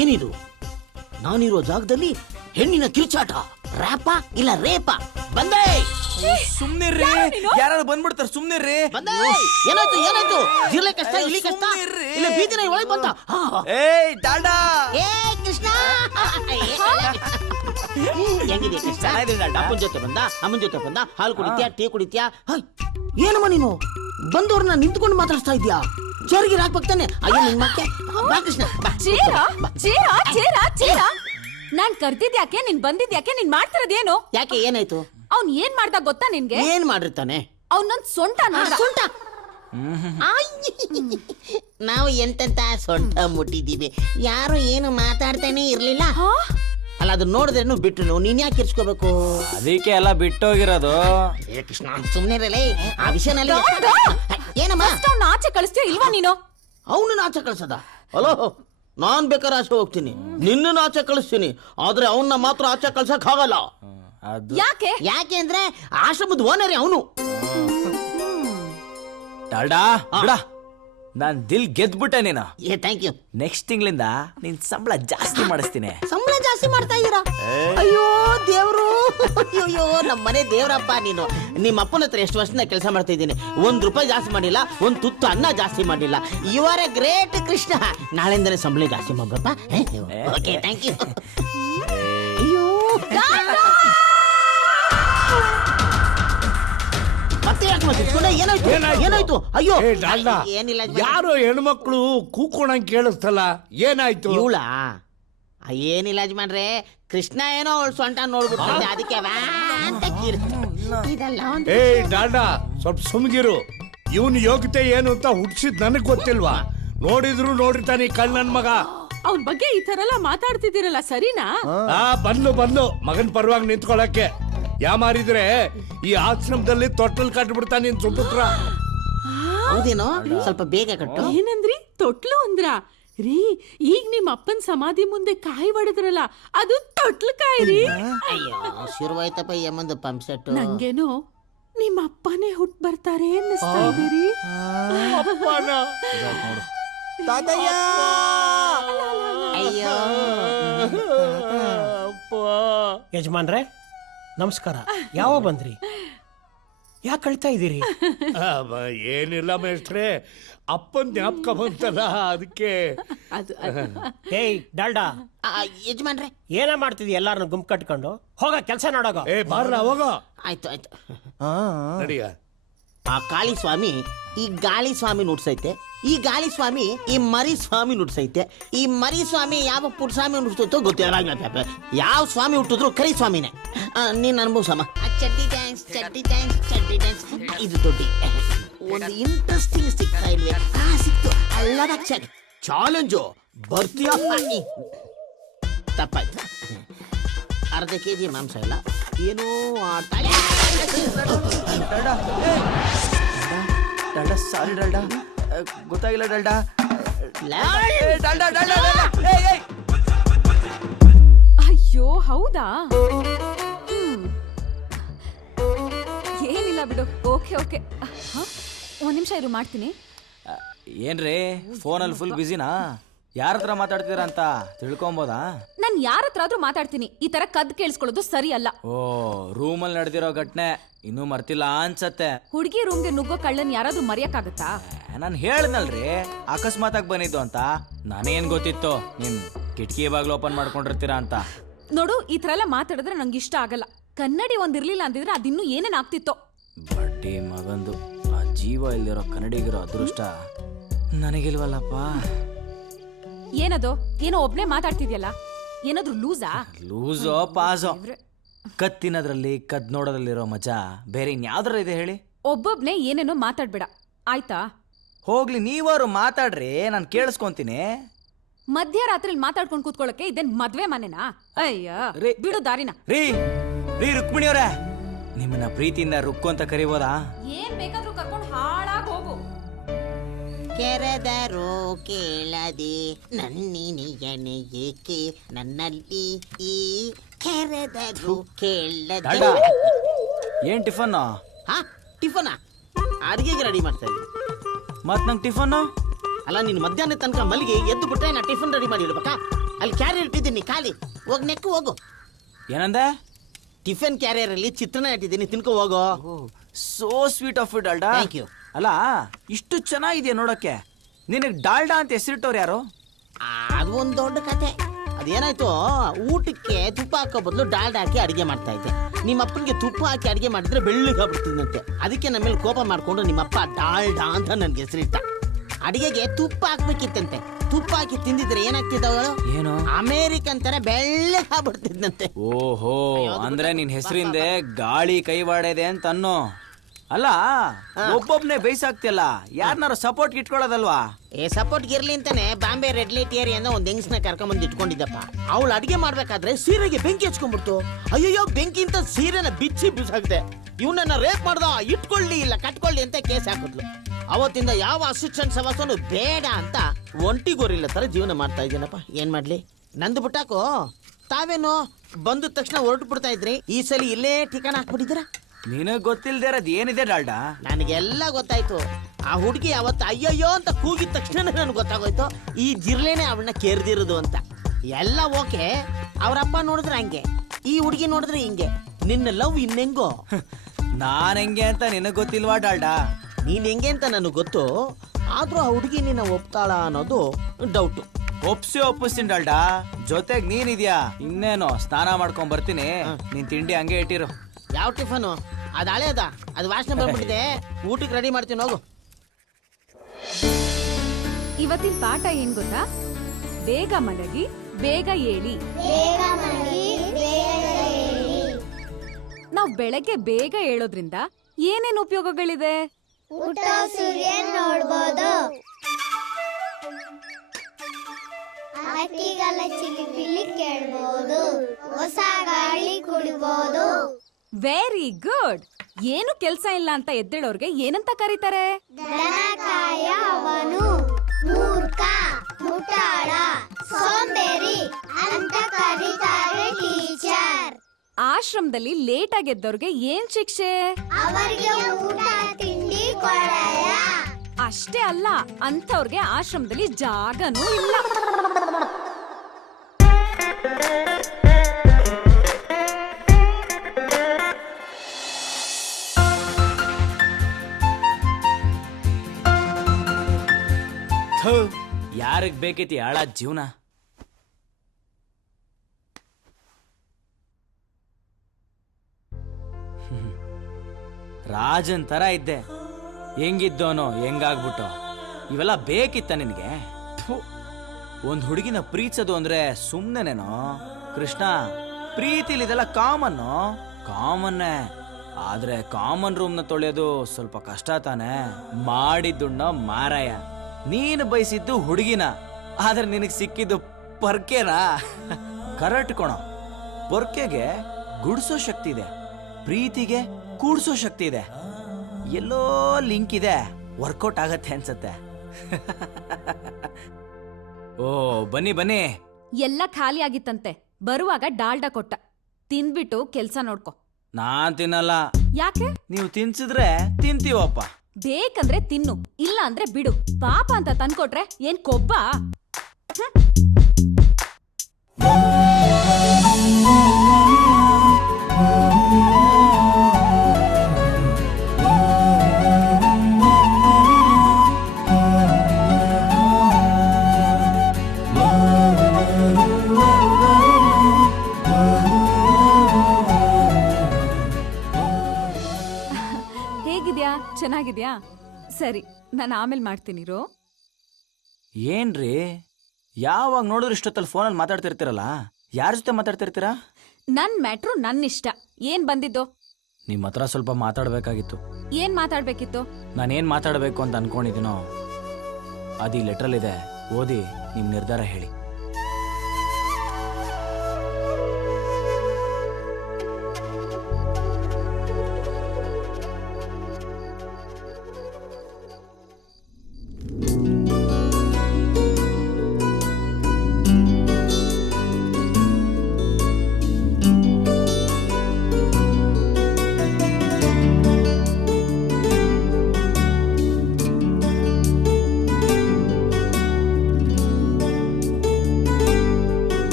ಏನಿದು? ನಾನಿರೋ ಜಾಗದಲ್ಲಿ ಹೆಣ್ಣಿನ ಕಿರ್ಚಾಟ, ರ್ಯಾಪ ಇಲ್ಲ ರೇಪ? ಬಂದೆ ಸುಮ್ನಿರ್ರಿ, ಯಾರು ಬಂದ್ಬಿಡ್ತಾರ, ಸುಮ್ನಿರ್ರಿ. ಬಂದೆ. ಏನಾಯ್ತು ಏನಾಯ್ತು? ಜಿರ್ಲೆ ಕಷ್ಟ, ಇಲ್ಲಿ ಕಷ್ಟ, ಇಲ್ಲ ಬೀದಿನ ಒಳಗೆ ಬಂತ. ಏಯ್ ಡಾಲ್ಡಾ, ಏ ಕೃಷ್ಣ, ಹೆಂಗಿದೆ ಕೃಷ್ಣ? ಅಪ್ಪನ ಜೊತೆ ಬಂದ, ಅಮ್ಮನ ಜೊತೆ ಬಂದ, ಹಾಲು ಕುಡಿತ್ಯಾ, ಟೀ ಕುಡಿತ್ಯಾ? ಏನಮ್ಮ ನೀನು ಬಂದವ್ರನ್ನ ನಿಂತ್ಕೊಂಡು ಮಾತಾಡ್ತಾ ಇದ್ಯಾ? ಚೇರ್ಗೆ ಹಾಕ್ಬೇಕಾನೆ. ಅಯ್ಯೋ ನಿನ್ ಮಕ್ಕೆ ಬಾ ಕೃಷ್ಣ, ನಾನ್ ಕರ್ದಿದ್ಯಾಕೆ, ನೀನ್ ಬಂದಿದ್ಯಾಕೆ, ನೀನ್ ಮಾಡ್ತಿರೋದೇನು? ಯಾಕೆ ಏನಾಯ್ತು? ಅವ್ನ್ ಏನ್ ಮಾಡ್ದ ಗೊತ್ತಾ ನಿನ್ಗೆ? ಏನ್ ಮಾಡಿರ್ತಾನೆ? ಅವ್ನೊಂದ್ ಸೊಂಟ ನೋಡ್ದ. ಸೊಂಟ? ನಾವು ಎಂತೆಂತ ಸೊಂಟ ಮುಟ್ಟಿದೀವಿ, ಯಾರು ಏನು ಮಾತಾಡ್ತಾನೆ ಇರ್ಲಿಲ್ಲ. ಅಲ್ಲ ಅದನ್ನ ನೋಡಿದ್ರೇನು ಬಿಟ್ಟು ನೀನ್ ಯಾಕೆ ಇರ್ಸ್ಕೋಬೇಕು? ಅದಕ್ಕೆ ಎಲ್ಲ ಬಿಟ್ಟೋಗಿರೋದು. ಏ ಕೃಷ್ಣ ಸುಮ್ನೆ ಇರಲೇ, ಆ ವಿಷಯನಲ್ಲಿ ಏನಮ್ಮ? ಅವ್ನ ಆಚೆ ಕಳಿಸ್ತೀಯ ಇಲ್ವಾ ನೀನು? ಅವನು ಆಚೆ ಕಳ್ಸದ? ಹಲೋ, ನಾನ್ ಬೇಕಾದ್ರೆ ಆಚೆ ಹೋಗ್ತೀನಿ, ನಿನ್ನ ಆಚೆ ಕಳಿಸ್ತೀನಿ, ಆದ್ರೆ ಅವನ್ನ ಮಾತ್ರ ಆಚೆ ಕಳ್ಸಕ್ ಆಗಲ್ಲ. ಅದು ಯಾಕೆ? ಯಾಕೆ ಅಂದ್ರೆ ಆಶ್ರಮದ ಓನರೇ ಅವನು. ಡಾಲ್ಡಾ ಬಿಡ, ನಾನ್ ದಿಲ್ ಗೆದ್ಬಿಟ್ಟೆ ನೀನು. ಏ ಥ್ಯಾಂಕ್ ಯು. ನೆಕ್ಸ್ಟ್ ತಿಂಗಳಿಂದ ನಿನ್ ಸಂಬಳ ಜಾಸ್ತಿ ಮಾಡಿಸ್ತೀನಿ. ಸಂಬಳ ಜಾಸ್ತಿ ಮಾಡ್ತಾ ಇದ್ದೀರಾ? ಅಯ್ಯೋ ದೇವ್ರು, ಅಯ್ಯೋ ನಮ್ಮನೆ ದೇವ್ರಪ್ಪ ನೀನು. ನಿಮ್ಮ ಅಪ್ಪನ ಹತ್ರ ಎಷ್ಟು ವರ್ಷದಿಂದ ಕೆಲಸ ಮಾಡ್ತಾ ಇದ್ದೀನಿ, ₹1 ಜಾಸ್ತಿ ಮಾಡಿಲ್ಲ, ಒಂದು ತುತ್ತು ಅನ್ನ ಜಾಸ್ತಿ ಮಾಡಿಲ್ಲ. You are a great Krishna. ನಾಳೆಯಿಂದನೇ ಸಂಬಳ ಜಾಸ್ತಿ ಮಾಡ್ರಪ್ಪ. Okay thank you. ಅಯ್ಯೋ ಮತ್ತೆ ಯಾಕೆ ಮಾತಾಡ್ಕೊಂಡೆ? ಏನಾಯ್ತು ಏನಾಯ್ತು? ಅಯ್ಯೋ ಏನಿಲ್ಲ, ಯಾರೋ ಹೆಣ್ಮಕ್ಳು ಕೂಕೋಣಂಗ್ ಕೇಳಿಸ್ತಲ್ಲ, ಏನಾಯ್ತು? ಇವಳ ಏನಿಲ್ಲ ಯಜಮಾನ್ರೆ, ಕೃಷ್ಣ ಏನೋ ಅವಳು ಸೊಂಟ ನೋಡ್ಬಿಡ್ತಾನೆ, ಅದಕ್ಕೆ ಅಂತ ಇದೆಲ್ಲ ಏ ಡಾಲ್ಡಾ, ಸ್ವಲ್ಪ ಸುಮ್ಗಿರು. ಇವನ್ ಯೋಗ್ಯತೆ ಏನು ಅಂತ ಹುಡ್ಸಿದ್ ನನಗ್ ಗೊತ್ತಿಲ್ವಾ? ನೋಡಿದ್ರು ನೋಡಿರ್ತಾನೆ ಕಳ್ ನನ್ ಮಗ. ಅವನ್ ಬಗ್ಗೆ ಈ ತರ ಎಲ್ಲ ಮಾತಾಡ್ತಿದ್ದೀರಲ್ಲ, ಸರಿನಾ? ಬಂದ್ಲು ಮಗನ್ ಪರವಾಗಿ ನಿಂತ್ಕೊಳಕ್ಕೆ. ಯಾಮಾರಿದ್ರೆ ಈ ಆಶ್ರಮದಲ್ಲಿ ತೊಟ್ಟಲ್ ಕಟ್ಬಿಡ್ತಾನೆ ನಿನ್ ಸುಪುತ್ರ. ಹೌದೇನೋ, ಸ್ವಲ್ಪ ಬೇಗ ಕಟ್ಟು. ಏನಂದ್ರಿ? ತೊಟ್ಲು ಅಂದ್ರ? ರೀ, ಈಗ ನಿಮ್ ಅಪ್ಪನ್ ಸಮಾಧಿ ಮುಂದೆ ಕಾಯಿ ಹೊಡೆದ್ರಲ್ಲ, ಅದು ತೊಟ್ಲು ಕಾಯಿ ರೀ. ಅಯ್ಯೋ ಶುರುವಾಯ್ತಪ್ಪ ಈ ಅಮ್ಮಂದು ಪಂಪ್ ಸೆಟ್. ನಂಗೇನೋ ನಿಮ್ ಅಪ್ಪನೇ ಹುಟ್ ಬರ್ತಾರೆ ಅನ್ನಿಸ್ತಾ ಇದೀರಿ. ಅಯ್ಯೋ ಯಜಮಾನ್ರೆ ನಮಸ್ಕಾರ. ಯಾವ ಬಂದ್ರಿ? ಯಾಕೆ ಕಳ್ತಾ ಇದ್ದೀರಿ? ಏನಿಲ್ಲ ಮೇಷ್ಟ್ರೆ, ಅಪ್ಪನ್ ಜ್ಞಾಪಕ ಬಂತಲ್ಲ ಅದಕ್ಕೆ. ಏಯ್ ಡಾಲ್ಡಾ, ಯಜಮಾನ್ರೆ ಏನ ಮಾಡ್ತಿದ್ಯ? ಎಲ್ಲಾರನ್ನ ಗುಂಪು ಕಟ್ಕೊಂಡು ಹೋಗ ಕೆಲಸ ನೋಡೋಗ. ಏ ಬಾರ್ಲ ಹೋಗ. ಆಯ್ತು ಆಯ್ತು. ನಡಿಯ. ಆ ಕಾಳಿ ಸ್ವಾಮಿ ಈ ಗಾಳಿ ಸ್ವಾಮಿ ನುಡ್ಸೈತೆ, ಈ ಗಾಳಿ ಸ್ವಾಮಿ ಈ ಮರಿ ಸ್ವಾಮಿ ನುಡ್ಸೈತೆ, ಈ ಮರಿ ಸ್ವಾಮಿ ಯಾವ ಪುಟ್ ಸ್ವಾಮಿ ನುಡ್ಸೈತೋ ಗೊತ್ತಿಲ್ಲ. ಯಾವ ಸ್ವಾಮಿ ಹುಟ್ಟಿದ್ರು ಕರಿ ಸ್ವಾಮಿನೇ. ನೀನ್ ಅನ್ಭವಿಸಮ್ಮ. ಚಡ್ಡಿ ಡ್ಯಾನ್ಸ್, ಚಡ್ಡಿ ಡ್ಯಾನ್ಸ್, ಚಡ್ಡಿ ಡ್ಯಾನ್ಸ್. ಇದು ದೊಡ್ಡಿ ಒಂದು ಇಂಟ್ರೆಸ್ಟಿಂಗ್ ಸಿಗ್ತಾ ಇಲ್ವೇ? ಸಿಕ್ತು. ಅಲ್ಲದ ಚಾಲೆಂಜು ಬರ್ತೀಯ? ತಪ್ಪಾಯ್ತು. ಅರ್ಧ ಕೆಜಿ ಮಾಂಸ ಇಲ್ಲ, ಏನೋ ಆಡ್ತಾ. ಡಾಲ್ಡಾ ಸಾರಿ ಡಾಲ್ಡಾ, ಗೊತ್ತಾಗಿಲ್ಲ ಡಾಲ್ಡಾ. ಅಯ್ಯೋ ಹೌದಾ? ಏನಿಲ್ಲ ಬಿಡು. ಓಕೆ ಓಕೆ, ಒಂದ್ ನಿಮಿಷ ಇರು, ಮಾಡ್ತೀನಿ. ಏನ್ರಿ ಫೋನಲ್ಲಿ ಫುಲ್ ಬಿಸಿನಾ? ಯಾರ ಹತ್ರ ಮಾತಾಡ್ತೀರಾ ಅಂತ ತಿಳ್ಕೊಂಬೋದಾ? ನಾನ್ ಯಾರ ಹತ್ರ ಆದ್ರೂ ಮಾತಾಡ್ತೀನಿ, ಈ ತರ ಕದ್ ಕೇಳಿಸ್ಕೊಳ್ಳೋದು ಸರಿ ಅಲ್ಲ. ಓ, ರೂಮಲ್ಲಿ ನಡೆದಿರೋ ಘಟನೆ ಇನ್ನೂ ಮರ್ತಿಲ್ಲ ಅನ್ಸತ್ತೆ. ಹುಡುಗಿ ರೂಮ್ಗೆ ನುಗ್ಗೋ ಕಳ್ಳನ್ ಯಾರಾದ್ರೂ ಮರೆಯಕ್ಕಾಗತ್ತಾ? ನಾನು ಹೇಳ್ದಲ್ರಿ ಅಕಸ್ಮಾತ್ ಆಗಿ ಬಂದಿದ್ದು ಅಂತ. ನಾನೇನ್ ಗೊತ್ತಿತ್ತು ನಿಮ್ ಕಿಟಕಿ ಬಾಗ್ಲು ಓಪನ್ ಮಾಡ್ಕೊಂಡಿರ್ತೀರಾ ಅಂತ. ನೋಡು, ಈ ತರ ಎಲ್ಲ ಮಾತಾಡಿದ್ರೆ ನಂಗೆ ಇಷ್ಟ ಆಗಲ್ಲ. ಕನ್ನಡಿ ಒಂದಿರ್ಲಿಲ್ಲ ಅಂದಿದ್ರೆ ಅದಿನ್ನೂ ಏನೇನ್ ಆಗ್ತಿತ್ತೋ. ಬಡ್ಡಿ ಮಗಂದು ಆ ಜೀವ ಇಲ್ದಿರೋ ಕನ್ನಡಿಗಿರೋ ಅದೃಷ್ಟ ನನಗಿಲ್ವಲ್ಲಪ್ಪ. ಏನದು? ಏನೋ ಒಬ್ನೇ ಮಾತಾಡ್ತಿದ್ಯಲ್ಲ, ಏನಾದ್ರು ಲೂಸಾ? ಲೂಸೋ ಪಾಸೋ, ಕತ್ತಿನದ್ರಲ್ಲಿ ಕದ್ ನೋಡೋದ್ರಲ್ಲಿರೋ ಮಜಾ ಬೇರೆ ಇನ್ಯಾವ್ದ್ರ ಇದೆ ಹೇಳಿ? ಒಬ್ಬೊಬ್ನೇ ಏನೇನೋ ಮಾತಾಡ್ಬೇಡ ಆಯ್ತಾ? ಹೋಗ್ಲಿ, ನೀವಾರು ಮಾತಾಡ್ರಿ, ನಾನು ಕೇಳಿಸ್ಕೊಂತೀನಿ. ಮಧ್ಯರಾತ್ರಿ ಮಾತಾಡ್ಕೊಂಡು ಕೂತ್ಕೊಳ್ಳಕ್ಕೆ ಇದೇನ್ ಮದ್ವೆ ಮನೆನಾ? ಅಯ್ಯ ಬಿಡು ದಾರಿನ. ರೀ ರೀ ರುಕ್ಮಿಣಿ ಅವ್ರೆ, ನಿಮ್ಮನ್ನ ಪ್ರೀತಿಯಿಂದ ರುಕ್ಕು ಅಂತ ಕರಿಬೋದಾ? ಏನ್ ಬೇಕಾದ್ರೂ ಕರ್ಕೊಂಡು ಹಾಳಾಗ್ ಹೋಗು. ಕೆರೆದರು ಕೇಳದೆ ನನ್ನಿನಿಯನೆ ಏಕೆ ನನ್ನಲ್ಲಿ ಈ ಕೆರೆದರು ಕೇಳದೆ. ಏನ್ ಟಿಫನ್? ಹಾ ಟಿಫನಾ? ಅಡಿಗೆಗೆ ರೆಡಿ ಮಾಡ್ತಾ ಇದ್ದೀನಿ. ಮತ್ ನಂಗೆ ಟಿಫನ್ ಅಲ್ಲ ನೀನು ಮಧ್ಯಾಹ್ನ ತನಕ ಮಲ್ಲಿಗೆ ಎದ್ದು ಬಿಟ್ರೆ ನಾ ಟಿಫನ್ ರೆಡಿ ಮಾಡಿ ಇಡ್ಬೇಕಾ? ಅಲ್ಲಿ ಕ್ಯಾರಿಯರ್ ಇಟ್ಟಿದ್ದೀನಿ ಖಾಲಿ, ಹೋಗಿ ನೆಕ್ಕು ಹೋಗು. ಏನಂದೆ? ಟಿಫನ್ ಕ್ಯಾರಿಯರ್ ಅಲ್ಲಿ ಚಿತ್ರಾನ್ನ ಇಟ್ಟಿದ್ದೀನಿ, ತಿನ್ಕೋ ಹೋಗೋ. So sweet of you Dalda. Thank you. ಅಲ್ಲ ಇಷ್ಟು ಚೆನ್ನಾಗಿದೆಯಾ ನೋಡಕ್ಕೆ, ನಿನಗೆ ಡಾಲ್ಡಾ ಅಂತ ಹೆಸರಿಟ್ಟವ್ರು ಯಾರು? ಅದು ಒಂದು ದೊಡ್ಡ ಕತೆ. ಅದೇನಾಯ್ತು, ಊಟಕ್ಕೆ ತುಪ್ಪ ಹಾಕೋ ಬದಲು ಡಾಲ್ಡಾ ಹಾಕಿ ಅಡಿಗೆ ಮಾಡ್ತಾ ಇದ್ದೆ. ನಿಮ್ಮ ಅಪ್ಪನಿಗೆ ತುಪ್ಪ ಹಾಕಿ ಅಡಿಗೆ ಮಾಡಿದ್ರೆ ಬೆಳ್ಳಗಾಗ್ಬಿಡ್ತಿದ್ದಂತೆ. ಅದಕ್ಕೆ ನಮ್ಮ ಮೇಲೆ ಕೋಪ ಮಾಡ್ಕೊಂಡು ನಿಮ್ಮಪ್ಪ ಡಾಲ್ಡಾ ಅಂತ ನನ್ಗೆ ಹೆಸರಿಟ್ಟ. ಅಡಿಗೆಗೆ ತುಪ್ಪ ಹಾಕ್ಬೇಕಿತ್ತಂತೆ. ತುಪ್ಪ ಹಾಕಿ ತಿಂದಿದ್ರೆ ಏನಾಗ್ತಿದ್ದವಳು? ಏನು? ಅಮೇರಿಕನ್ ತರ ಬೆಳ್ಳಗಾಗ್ಬಿಡ್ತಿದ್ದಂತೆ. ಓಹೋ, ಅಂದ್ರೆ ನಿನ್ ಹೆಸರಿಂದೆ ಗಾಳಿ ಕೈವಾಡಿದೆ ಅಂತ ಅನ್ನೋ. ಅಲ್ಲ ಒಬ್ಬೊಬ್ನೇ ಬೇಯಿಸಾಕ್ತಿಯಲ್ಲ, ಯಾರನ್ನಾರು ಸಪೋರ್ಟ್ ಇಟ್ಕೊಳ್ಳೋದಲ್ವಾ? ಸಪೋರ್ಟ್ ಗಿರ್ಲಿ ಅಂತಾನೆ ಬಾಂಬೆ ರೆಡ್ ಲೈಟ್ ಏರಿಯಿಂದ ಒಂದ್ ಹೆಂಗಸ್ನ ಕರ್ಕೊಂಬಂದು ಇಟ್ಕೊಂಡಿದ್ದಪ್ಪ. ಅವಳು ಅಡಿಗೆ ಮಾಡ್ಬೇಕಾದ್ರೆ ಸೀರೆಗೆ ಬೆಂಕಿ ಹಚ್ಕೊಂಡ್ಬಿಡ್ತು. ಅಯ್ಯಯ್ಯೋ, ಬೆಂಕಿ ಅಂತ ಸೀರೆನ ಬಿಚ್ಚಿ ಬಿಸಾಕ್ದೆ. ಇವನನ್ನ ರೇಪ್ ಮಾಡ್ದ, ಇಟ್ಕೊಳ್ಳಿ ಇಲ್ಲ ಕಟ್ಕೊಳ್ಳಿ ಅಂತ ಕೇಸ್ ಹಾಕಿದ್ಲು. ಅವತ್ತಿಂದ ಯಾವ ಅಸಿಸ್ಟೆಂಟ್ ಸವಾಸನು ಬೇಡ ಅಂತ ಒಂಟಿಗೋರಿಲ್ಲ ತರ ಜೀವನ ಮಾಡ್ತಾ ಇದ್ದೀನಪ್ಪ. ಏನ್ ಮಾಡ್ಲಿ, ನಂದು ಬಿಟ್ಟಾಕೋ. ತಾವೇನು ಬಂದ ತಕ್ಷಣ ಹೊರಟು ಬಿಡ್ತಾ ಇದ್ರಿ, ಈ ಸಲ ಇಲ್ಲೇ ಠಿಕಾಣ ಹಾಕ್ಬಿಟ್ಟಿದ್ದೀರಾ? ನಿನಗ್ ಗೊತ್ತಿಲ್ದೇ ಇರೋದ್ ಏನಿದೆ ಡಾಲ್ಡಾ? ನನಗೆಲ್ಲ ಗೊತ್ತಾಯ್ತು. ಆ ಹುಡುಗಿ ಅವತ್ತು ಅಯ್ಯಯ್ಯೋ ಅಂತ ಕೂಗಿದ ತಕ್ಷಣ ನನಗೆ ಗೊತ್ತಾಗೋಯ್ತು ಈ ಜಿರ್ಲೆನೆ ಅವಳನ್ನ ಕೇರ್ದಿರೋದು ಅಂತ. ಎಲ್ಲ ಓಕೆ, ಅವರಪ್ಪ ನೋಡಿದ್ರೆ ಹಂಗೆ, ಈ ಹುಡುಗಿ ನೋಡಿದ್ರೆ ಹಿಂಗೆ. ನಿನ್ನ ಲವ್ ಇನ್ನೆಂಗೋ? ನಾನ್ ಹೆಂಗೆ ಅಂತ ನಿನಗ್ ಗೊತ್ತಿಲ್ವಾ ಡಾಲ್ಡಾ? ನೀನ್ ಹೆಂಗೆ ಅಂತ ನನಗೆ ಗೊತ್ತು, ಆದ್ರೂ ಆ ಹುಡುಗಿ ನಿನ್ನ ಒಪ್ತಾಳ ಅನ್ನೋದು ಡೌಟು. ಒಪ್ಪಿಸ್ತೀನಿ ಡಾಲ್ಡಾ. ಜೊತೆಗ್ ನೀನಿದ್ಯಾ, ಇನ್ನೇನು ಸ್ನಾನ ಮಾಡ್ಕೊಂಡ್ ಬರ್ತೀನಿ. ನಿನ್ ತಿಂಡಿ ಹಂಗೆ ಇಟ್ಟಿರು. ಯಾವ ಟಿಫನು? ಅದು ಹಳೇದ, ಅದು ವಾಸನೆ ಬಂದ್ಬಿಟ್ಟಿದೆ. ಊಟಕ್ಕೆ ರೆಡಿ ಮಾಡ್ತೀನಿ, ಹೋಗು. ಇವತ್ತಿನ ಪಾಠ ಏನ್ ಗೊತ್ತಾ? ಬೇಗ ಮಲಗಿ ಬೇಗ ಏಳಿ. ನಾವ್ ಬೆಳಗ್ಗೆ ಬೇಗ ಏಳೋದ್ರಿಂದ ಏನೇನ್ ಉಪಯೋಗಗಳಿದೆ? ಊಟ ಸೂರ್ಯ ನೋಡ್ಬೋದು, ಹಕ್ಕಿಗಳ ಚಿಲಿಪಿಲಿ ಕೇಳ್ಬೋದು, ಹೊಸ ಗಾಳಿ ಕುಡಿಬೋದು. Very good. ಏನು ಕೆಲ್ಸ ಇಲ್ಲ ಅಂತ ಎದ್ದೇಳೋರ್ಗೆ ಏನಂತ ಕರೀತಾರೆ? ದನಕಾಯ ಅವನು, ಮೂರ್ಖ, ಮುಟ್ಟಾಳ, ಸೋಂಬೇರಿ ಅಂತ ಕರೀತಾರೆ ಟೀಚರ್. ಆಶ್ರಮದಲ್ಲಿ ಲೇಟ್ ಆಗಿ ಎದ್ದವ್ರಿಗೆ ಏನ್ ಶಿಕ್ಷೆ? ಅವರಿಗೆ ಊಟ ತಿಂಡಿ ಕೊಡಲ್ಲ. ಅಷ್ಟೇ ಅಲ್ಲ, ಅಂಥವ್ರಿಗೆ ಆಶ್ರಮದಲ್ಲಿ ಜಾಗನೂ ಇಲ್ಲ. ಯಾರಿಗ್ ಬೇಕೈತಿ ಹಾಳ ಜೀವನ? ರಾಜನ್ ತರ ಇದ್ದೆ, ಹೆಂಗಿದ್ದೋನೋ ಹೆಂಗಾಗ್ಬಿಟ್ಟು. ಇವೆಲ್ಲ ಬೇಕಿತ್ತ ನಿನಗೆ? ಒಂದ್ ಹುಡುಗಿನ ಪ್ರೀತಿಸೋದು ಅಂದ್ರೆ ಸುಮ್ನೆನೇನೋ ಕೃಷ್ಣ? ಪ್ರೀತಿಲಿ ಇದೆಲ್ಲ ಕಾಮನ್ನೇ. ಆದ್ರೆ ಕಾಮನ್ ರೂಮ್ನ ತೊಳೆಯೋದು ಸ್ವಲ್ಪ ಕಷ್ಟ ತಾನೆ. ಮಾಡಿದ್ದುಣ್ಣ ಮಾರಾಯ. ನೀನು ಬಯಸಿದ್ದು ಹುಡುಗಿನ, ಆದ್ರೆ ನಿನಗ್ ಸಿಕ್ಕಿದ್ದು ಪರ್ಕೆನಾ? ಕರೆಕ್ಟ್ ಕೊಣ. ಪೊರ್ಕೆಗೆ ಗುಡ್ಸೋ ಶಕ್ತಿ ಇದೆ, ಪ್ರೀತಿಗೆ ಕೂಡ್ಸೋ ಶಕ್ತಿ ಇದೆ. ಎಲ್ಲೋ ಲಿಂಕ್ ಇದೆ, ವರ್ಕೌಟ್ ಆಗತ್ತೆ ಅನ್ಸತ್ತೆ. ಓ ಬನ್ನಿ. ಎಲ್ಲ ಖಾಲಿ ಆಗಿತ್ತಂತೆ. ಬರುವಾಗ ಡಾಲ್ಡಾ ಕೊಟ್ಟ, ತಿಂದ್ಬಿಟ್ಟು ಕೆಲ್ಸ ನೋಡ್ಕೊ. ನಾನ್ ತಿನ್ನಲ್ಲ. ಯಾಕೆ? ನೀವು ತಿನ್ಸಿದ್ರೆ ತಿಂತೀವಪ್ಪ. ಬೇಕಂದ್ರೆ ತಿನ್ನು, ಇಲ್ಲ ಅಂದ್ರೆ ಬಿಡು. ಪಾಪ ಅಂತ ತಂದ್ಕೊಟ್ರೆ ಏನ್ ಕೊಬ್ಬ? ಹೇಗಿದ್ಯಾ? ಚೆನ್ನಾಗಿದ್ಯಾ? ಸರಿ, ನಾನು ಆಮೇಲೆ ಮಾಡ್ತೀನಿರೋ. ಏನ್ರಿ ಯಾವಾಗ ನೋಡಿದ್ರು ಇಷ್ಟೊತ್ತಲ್ಲಿ ಫೋನಲ್ಲಿ ಮಾತಾಡ್ತಿರ್ತೀರಲ್ಲ, ಯಾರ ಜೊತೆ ಮಾತಾಡ್ತಿರ್ತೀರಾ? ನನ್ ಮ್ಯಾಟ್ರು ನನ್ನಿಷ್ಟ. ಏನ್ ಬಂದಿದ್ದು? ನಿಮ್ಮ ಹತ್ರ ಸ್ವಲ್ಪ ಮಾತಾಡ್ಬೇಕಾಗಿತ್ತು. ಏನ್ ಮಾತಾಡ್ಬೇಕಿತ್ತು? ನಾನೇನ್ ಮಾತಾಡ್ಬೇಕು ಅಂತ ಅನ್ಕೊಂಡಿದ್ದೀನೋ ಅದು ಈ ಲೆಟ್ರಲ್ಲಿದೆ, ಓದಿ ನಿಮ್ ನಿರ್ಧಾರ ಹೇಳಿ.